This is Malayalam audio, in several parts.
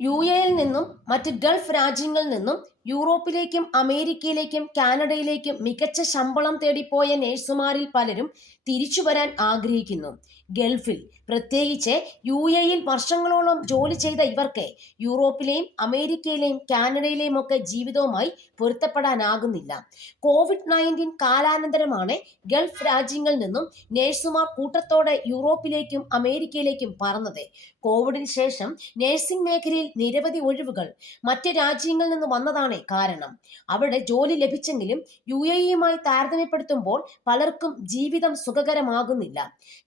യുഎഇയിൽ നിന്നും മറ്റ് ഗൾഫ് രാജ്യങ്ങളിൽ നിന്നും യൂറോപ്പിലേക്കും അമേരിക്കയിലേക്കും കാനഡയിലേക്കും മികച്ച ശമ്പളം തേടിപ്പോയ നേഴ്സുമാരിൽ പലരും തിരിച്ചു വരാൻ ആഗ്രഹിക്കുന്നു. ഗൾഫിൽ, പ്രത്യേകിച്ച് യുഎഇയിൽ വർഷങ്ങളോളം ജോലി ചെയ്ത ഇവർക്ക് യൂറോപ്പിലെയും അമേരിക്കയിലെയും കാനഡയിലെയും ഒക്കെ ജീവിതവുമായി പൊരുത്തപ്പെടാനാകുന്നില്ല. കോവിഡ്-19 കാലാനന്തരമാണ് ഗൾഫ് രാജ്യങ്ങളിൽ നിന്നും നേഴ്സുമാർ കൂട്ടത്തോടെ യൂറോപ്പിലേക്കും അമേരിക്കയിലേക്കും പറന്നത്. കോവിഡിന് ശേഷം നഴ്സിംഗ് മേഖലയിൽ നിരവധി ഒഴിവുകൾ മറ്റ് രാജ്യങ്ങളിൽ നിന്ന് വന്നതാണ് കാരണം. അവിടെ ജോലി ലഭിച്ചെങ്കിലും യുഎഇയുമായി താരതമ്യപ്പെടുത്തുമ്പോൾ പലർക്കും ജീവിതം സുഖകരമാകുന്നില്ല.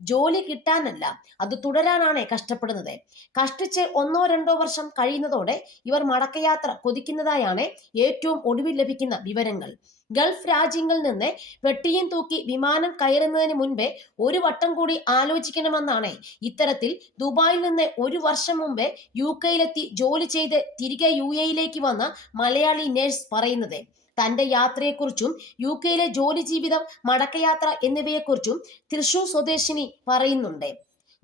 ജോലി കിട്ടാനല്ല, അത് തുടരാനാണ് കഷ്ടപ്പെടുന്നത്. കഷ്ടിച്ച് 1-2 വർഷം കഴിയുന്നതോടെ ഇവർ മടക്കയാത്ര കൊതിക്കുന്നതായാണ് ഏറ്റവും ഒടുവിൽ ലഭിക്കുന്ന വിവരങ്ങൾ. ഗൾഫ് രാജ്യങ്ങളിൽ നിന്ന് പെട്ടിയും തൂക്കി വിമാനം കയറുന്നതിന് മുൻപേ ഒരു വട്ടം കൂടി ആലോചിക്കണമെന്നാണ് ഇത്തരത്തിൽ ദുബായിൽ നിന്ന് 1 വർഷം മുമ്പേ യുകെയിലെത്തി ജോലി ചെയ്ത് തിരികെ യുഎഇയിലേക്ക് വന്ന മലയാളി നേഴ്സ് പറയുന്നത്. തന്റെ യാത്രയെക്കുറിച്ചും യുകെയിലെ ജോലി ജീവിതം, മടക്കയാത്ര എന്നിവയെക്കുറിച്ചും തൃശൂർ സ്വദേശിനി പറയുന്നുണ്ട്.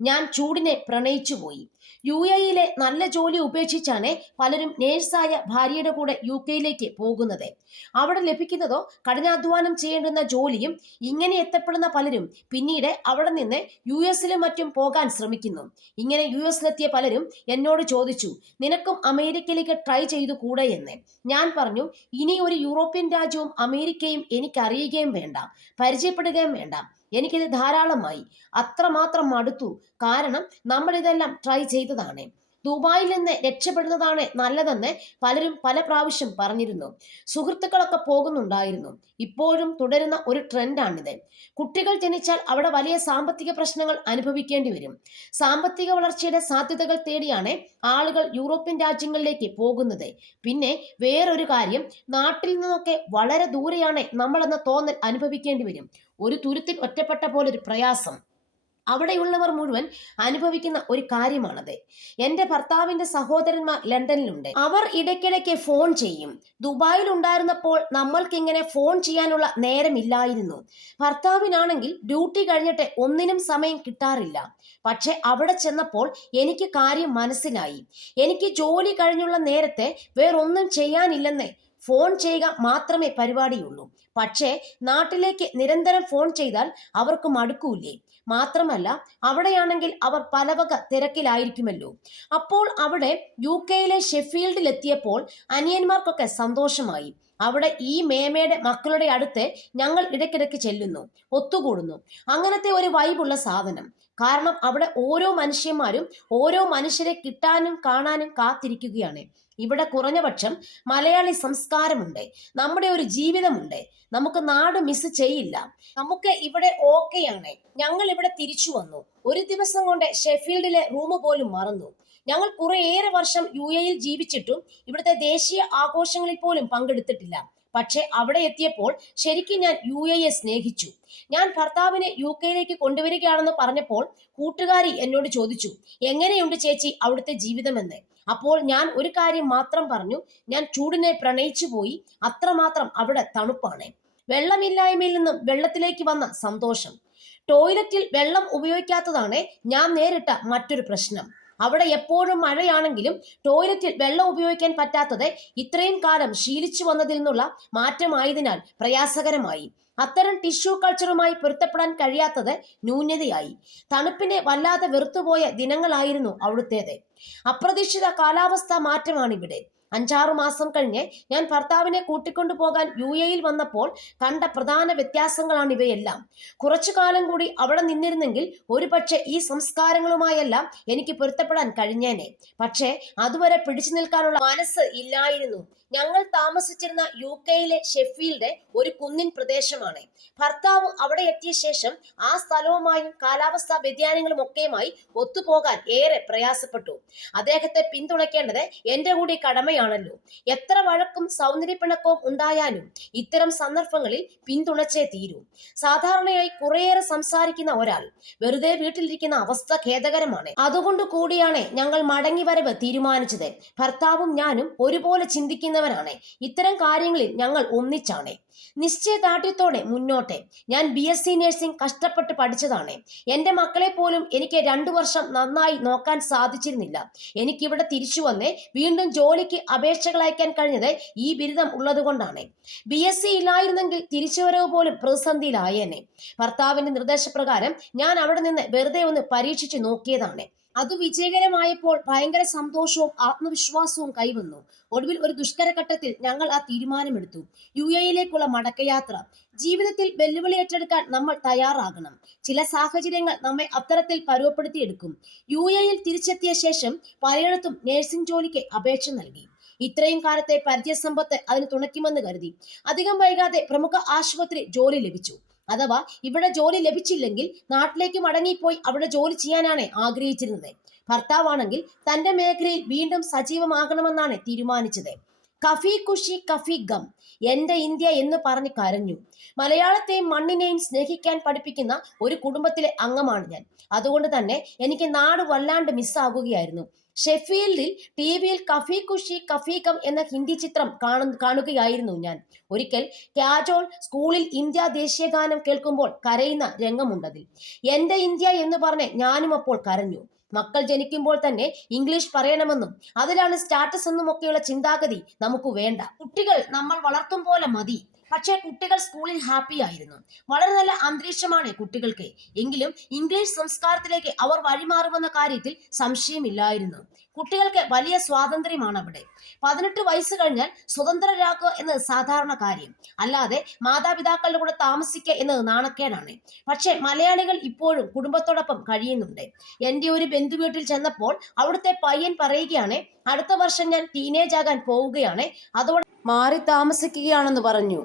ഞാൻ ചൂടിനെ പ്രണയിച്ചുപോയി. യുഎഇയിലെ നല്ല ജോലി ഉപേക്ഷിച്ചാണ് പലരും നേഴ്സായ ഭാര്യയുടെ കൂടെ യുകെയിലേക്ക് പോകുന്നത്. അവിടെ ലഭിക്കുന്നതോ കഠിനാധ്വാനം ചെയ്യേണ്ടുന്ന ജോലിയും. ഇങ്ങനെ എത്തപ്പെടുന്ന പലരും പിന്നീട് അവിടെ നിന്ന് യുഎസിലും മറ്റും പോകാൻ ശ്രമിക്കുന്നു. ഇങ്ങനെ യുഎസിലെത്തിയ പലരും എന്നോട് ചോദിച്ചു, നിനക്കും അമേരിക്കയിലേക്ക് ട്രൈ ചെയ്തു കൂടെ എന്ന്. ഞാൻ പറഞ്ഞു, ഇനി ഒരു യൂറോപ്യൻ രാജ്യവും അമേരിക്കയും എനിക്കറിയുകയും വേണ്ട, പരിചയപ്പെടുകയും വേണ്ട. എനിക്കിത് ധാരാളമായി. അത്രമാത്രം മടുത്തു. കാരണം നമ്മൾ ഇതെല്ലാം ട്രൈ ചെയ്തതാണ്. ദുബായിൽ നിന്ന് രക്ഷപ്പെടുന്നതാണ് നല്ലതെന്ന് പലരും പല പ്രാവശ്യം പറഞ്ഞിരുന്നു. സുഹൃത്തുക്കളൊക്കെ പോകുന്നുണ്ടായിരുന്നു. ഇപ്പോഴും തുടരുന്ന ഒരു ട്രെൻഡാണിത്. കുട്ടികൾ ജനിച്ചാൽ അവിടെ വലിയ സാമ്പത്തിക പ്രശ്നങ്ങൾ അനുഭവിക്കേണ്ടി വരും. സാമ്പത്തിക വളർച്ചയുടെ സാധ്യതകൾ തേടിയാണ് ആളുകൾ യൂറോപ്യൻ രാജ്യങ്ങളിലേക്ക് പോകുന്നത്. പിന്നെ വേറൊരു കാര്യം, നാട്ടിൽ നിന്നൊക്കെ വളരെ ദൂരെയാണ് നമ്മളെന്ന തോന്നൽ അനുഭവിക്കേണ്ടി വരും. ഒരു തുരുത്തിൽ ഒറ്റപ്പെട്ട പോലൊരു പ്രയാസം അവിടെയുള്ളവർ മുഴുവൻ അനുഭവിക്കുന്ന ഒരു കാര്യമാണത്. എൻ്റെ ഭർത്താവിന്റെ സഹോദരന്മാർ ലണ്ടനിലുണ്ട്. അവർ ഇടയ്ക്കിടയ്ക്ക് ഫോൺ ചെയ്യും. ദുബായിൽ ഉണ്ടായിരുന്നപ്പോൾ നമ്മൾക്കിങ്ങനെ ഫോൺ ചെയ്യാനുള്ള നേരമില്ലായിരുന്നു. ഭർത്താവിനാണെങ്കിൽ ഡ്യൂട്ടി കഴിഞ്ഞിട്ട് ഒന്നിനും സമയം കിട്ടാറില്ല. പക്ഷെ അവിടെ ചെന്നപ്പോൾ എനിക്ക് കാര്യം മനസ്സിലായി. എനിക്ക് ജോലി കഴിഞ്ഞുള്ള നേരത്തെ വേറൊന്നും ചെയ്യാനില്ലെന്ന്. ഫോൺ ചെയ്യുക മാത്രമേ പരിപാടിയുള്ളൂ. പക്ഷേ നാട്ടിലേക്ക് നിരന്തരം ഫോൺ ചെയ്താൽ അവർക്ക് മടുക്കൂലേ? മാത്രമല്ല അവിടെയാണെങ്കിൽ അവർ പലവക തിരക്കിലായിരിക്കുമല്ലോ. അപ്പോൾ അവിടെ യുകെയിലെ ഷെഫീൽഡിലെത്തിയപ്പോൾ അനിയന്മാർക്കൊക്കെ സന്തോഷമായി. അവിടെ ഈ മേമയുടെ മക്കളുടെ അടുത്ത് ഞങ്ങൾ ഇടയ്ക്കിടയ്ക്ക് ചെല്ലുന്നു, ഒത്തുകൂടുന്നു. അങ്ങനത്തെ ഒരു വൈബുള്ള സാധനം. കാരണം അവിടെ ഓരോ മനുഷ്യന്മാരും ഓരോ മനുഷ്യരെ കിട്ടാനും കാണാനും കാത്തിരിക്കുകയാണ്. ഇവിടെ കുറഞ്ഞപക്ഷം മലയാളി സംസ്കാരമുണ്ട്, നമ്മുടെ ഒരു ജീവിതമുണ്ട്. നമുക്ക് നാട് മിസ് ചെയ്യില്ല. നമുക്ക് ഇവിടെ ഓക്കെയാണ്. ഞങ്ങൾ ഇവിടെ തിരിച്ചു വന്നു. ഒരു ദിവസം കൊണ്ട് ഷെഫീൽഡിലെ റൂം പോലും മറന്നു. ഞങ്ങൾ കുറേയേറെ വർഷം യുഎഇയിൽ ജീവിച്ചിട്ടും ഇവിടുത്തെ ദേശീയ ആഘോഷങ്ങളിൽ പോലും പങ്കെടുത്തിട്ടില്ല. പക്ഷെ അവിടെ എത്തിയപ്പോൾ ശരിക്കും ഞാൻ യുഎഇയെ സ്നേഹിച്ചു. ഞാൻ ഭർത്താവിനെ യുകെയിലേക്ക് കൊണ്ടുവരികയാണെന്ന് പറഞ്ഞപ്പോൾ കൂട്ടുകാരി എന്നോട് ചോദിച്ചു, എങ്ങനെയുണ്ട് ചേച്ചി അവിടുത്തെ ജീവിതമെന്ന്. അപ്പോൾ ഞാൻ ഒരു കാര്യം മാത്രം പറഞ്ഞു, ഞാൻ ചൂടിനെ പ്രണയിച്ചു പോയി. അത്രമാത്രം അവിടെ തണുപ്പാണ്. വെള്ളമില്ലായ്മയിൽ നിന്നും വെള്ളത്തിലേക്ക് വന്ന സന്തോഷം. ടോയ്ലറ്റിൽ വെള്ളം ഉപയോഗിക്കാത്തതാണ് ഞാൻ നേരിട്ട മറ്റൊരു പ്രശ്നം. അവിടെ എപ്പോഴും മഴയാണെങ്കിലും ടോയ്ലറ്റിൽ വെള്ളം ഉപയോഗിക്കാൻ പറ്റാത്തത് ഇത്രയും കാലം ശീലിച്ചു വന്നതിൽ നിന്നുള്ള മാറ്റമായതിനാൽ പ്രയാസകരമായി. അത്തരം ടിഷ്യൂ കൾച്ചറുമായി പൊരുത്തപ്പെടാൻ കഴിയാത്തത് ന്യൂനതയായി. തണുപ്പിനെ വല്ലാതെ വെറുത്തുപോയ ദിനങ്ങളായിരുന്നു അവിടുത്തേത്. അപ്രതീക്ഷിത കാലാവസ്ഥാ മാറ്റമാണിവിടെ. 5-6 മാസം കഴിഞ്ഞ് ഞാൻ ഭർത്താവിനെ കൂട്ടിക്കൊണ്ടു പോകാൻ യുഎഇയിൽ വന്നപ്പോൾ കണ്ട പ്രധാന വ്യത്യാസങ്ങളാണ് ഇവയെല്ലാം. കുറച്ചു കാലം കൂടി അവിടെ നിന്നിരുന്നെങ്കിൽ ഒരുപക്ഷെ ഈ സംസ്കാരങ്ങളുമായെല്ലാം എനിക്ക് പൊരുത്തപ്പെടാൻ കഴിഞ്ഞേനെ. പക്ഷേ അതുവരെ പിടിച്ചു നിൽക്കാനുള്ള മനസ്സ് ഇല്ലായിരുന്നു. ഞങ്ങൾ താമസിച്ചിരുന്ന യുകെയിലെ ഷെഫീൽഡ് ഒരു കുന്നിൻ പ്രദേശമാണ്. ഭർത്താവ് അവിടെ എത്തിയ ശേഷം ആ സ്ഥലവുമായും കാലാവസ്ഥാ വ്യതിയാനങ്ങളും ഒക്കെയുമായി ഒത്തുപോകാൻ ഏറെ പ്രയാസപ്പെട്ടു. അദ്ദേഹത്തെ പിന്തുണയ്ക്കേണ്ടത് എൻ്റെ കൂടി കടമയാണ്. കൂടിയാണല്ലോ. എത്ര വഴക്കും സൗന്ദര്യപ്പിണക്കവും ഉണ്ടായാലും ഇത്തരം സന്ദർഭങ്ങളിൽ പിന്തുണച്ചേ തീരൂ. സാധാരണയായി കുറേയേറെ സംസാരിക്കുന്ന ഒരാൾ വെറുതെ വീട്ടിലിരിക്കുന്ന അവസ്ഥ ഖേദകരമാണ്. അതുകൊണ്ട് കൂടിയാണ് ഞങ്ങൾ മടങ്ങി വരവ് തീരുമാനിച്ചത്. ഭർത്താവും ഞാനും ഒരുപോലെ ചിന്തിക്കുന്നവരാണ്. ഇത്തരം കാര്യങ്ങളിൽ ഞങ്ങൾ ഒന്നിച്ചാണ്. നിശ്ചയദാർഢ്യത്തോടെ മുന്നോട്ട്. ഞാൻ BSc നഴ്സിംഗ് കഷ്ടപ്പെട്ട് പഠിച്ചതാണ്. എൻ്റെ മക്കളെ പോലും എനിക്ക് 2 വർഷം നന്നായി നോക്കാൻ സാധിച്ചിരുന്നില്ല. എനിക്കിവിടെ തിരിച്ചു വന്ന് വീണ്ടും ജോലിക്ക് അപേക്ഷകൾ അയക്കാൻ കഴിഞ്ഞത് ഈ ബിരുദം ഉള്ളതുകൊണ്ടാണ്. BSc ഇല്ലായിരുന്നെങ്കിൽ തിരിച്ചുവരവ് പോലും പ്രതിസന്ധിയിലായേനെ. ഭർത്താവിന്റെ നിർദ്ദേശപ്രകാരം ഞാൻ അവിടെ നിന്ന് വെറുതെ ഒന്ന് പരീക്ഷിച്ചു നോക്കിയതാണ്. അത് വിജയകരമായപ്പോൾ ഭയങ്കര സന്തോഷവും ആത്മവിശ്വാസവും കൈവന്നു. ഒടുവിൽ ഒരു ദുഷ്കര ഘട്ടത്തിൽ ഞങ്ങൾ ആ തീരുമാനമെടുത്തു. UAE-യിലേക്കുള്ള മടക്കയാത്ര. ജീവിതത്തിൽ വെല്ലുവിളി ഏറ്റെടുക്കാൻ നമ്മൾ തയ്യാറാകണം. ചില സാഹചര്യങ്ങൾ നമ്മെ അത്തരത്തിൽ പരുവപ്പെടുത്തിയെടുക്കും. UAE-യിൽ തിരിച്ചെത്തിയ ശേഷം പലയിടത്തും നഴ്സിംഗ് ജോലിക്ക് അപേക്ഷ നൽകി. ഇത്രയും കാലത്തെ പരിചയസമ്പത്ത് അതിന് തുണയ്ക്കുമെന്ന് കരുതി. അധികം വൈകാതെ പ്രമുഖ ആശുപത്രി ജോലി ലഭിച്ചു. അഥവാ ഇവിടെ ജോലി ലഭിച്ചില്ലെങ്കിൽ നാട്ടിലേക്ക് മടങ്ങിപ്പോയി അവിടെ ജോലി ചെയ്യാനാണ് ആഗ്രഹിച്ചിരുന്നത്. ഭർത്താവാണെങ്കിൽ തന്റെ മേഖലയിൽ വീണ്ടും സജീവമാകണമെന്നാണ് തീരുമാനിച്ചത്. കഫി ഖുഷി കഫി ഗം, എന്റെ ഇന്ത്യ എന്ന് പറഞ്ഞ് കരഞ്ഞു. മലയാളത്തെയും മണ്ണിനെയും സ്നേഹിക്കാൻ പഠിപ്പിക്കുന്ന ഒരു കുടുംബത്തിലെ അംഗമാണ് ഞാൻ. അതുകൊണ്ട് തന്നെ എനിക്ക് നാട് വല്ലാണ്ട് മിസ്സാകുകയായിരുന്നു. ഷെഫീൽഡിൽ TV-യിൽ കഫി ഖുഷി കഫി ഗം എന്ന ഹിന്ദി ചിത്രം കാണുകയായിരുന്നു ഞാൻ. ഒരിക്കൽ കാജോൾ സ്കൂളിൽ ഇന്ത്യ ദേശീയഗാനം കേൾക്കുമ്പോൾ കരയുന്ന രംഗമുണ്ടതിൽ. എന്റെ ഇന്ത്യ എന്ന് പറഞ്ഞ് ഞാനും അപ്പോൾ കരഞ്ഞു. മക്കൾ ജനിക്കുമ്പോൾ തന്നെ ഇംഗ്ലീഷ് പറയണമെന്നും അതിലാണ് സ്റ്റാറ്റസ് എന്നുമൊക്കെയുള്ള ചിന്താഗതി നമുക്ക് വേണ്ട. കുട്ടികൾ നമ്മൾ വളർത്തും പോലെ മതി. പക്ഷേ കുട്ടികൾ സ്കൂളിൽ ഹാപ്പി ആയിരുന്നു. വളരെ നല്ല അന്തരീക്ഷമാണ് കുട്ടികൾക്ക്. എങ്കിലും ഇംഗ്ലീഷ് സംസ്കാരത്തിലേക്ക് അവർ വഴിമാറുമെന്ന കാര്യത്തിൽ സംശയമില്ലായിരുന്നു. കുട്ടികൾക്ക് വലിയ സ്വാതന്ത്ര്യമാണ് അവിടെ. 18 വയസ്സ് കഴിഞ്ഞാൽ സ്വതന്ത്രരാക്കുക എന്നത് സാധാരണ കാര്യം. അല്ലാതെ മാതാപിതാക്കളുടെ കൂടെ താമസിക്കുക എന്നത് നാണക്കേടാണ്. പക്ഷെ മലയാളികൾ ഇപ്പോഴും കുടുംബത്തോടൊപ്പം കഴിയുന്നുണ്ട്. എൻ്റെ ഒരു ബന്ധു വീട്ടിൽ ചെന്നപ്പോൾ അവിടുത്തെ പയ്യൻ പറയുകയാണ്, അടുത്ത വർഷം ഞാൻ ടീനേജ് ആകാൻ പോവുകയാണ്, അതോടെ മാറി താമസിക്കുകയാണെന്ന് പറഞ്ഞു.